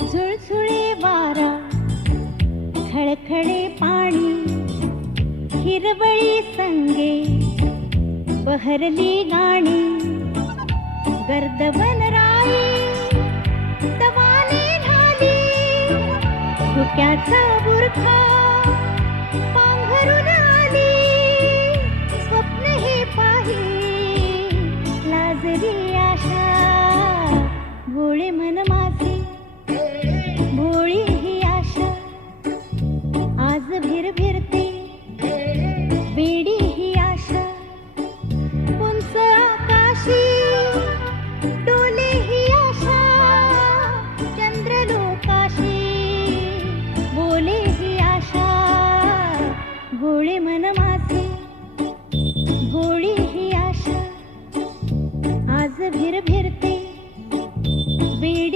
झुळझुळे वारा, खळखळे पाणी, हिरवळी संगे बहरली गाणी. गर्द वनराई तवाने ढाली, धुक्याचा बुरखा पांघरून आली. स्वप्न हे पाही लाजली आशा, भोळे मन माझे भोळी ही आशा. आज भिरभिरते वेडी ही आशा, उंच आकाशी डोले ही आशा. चंद्रलोकाशी बोले ही आशा, भोळे मन माझे भोळी ही आशा. आज भिरभिरते वेडी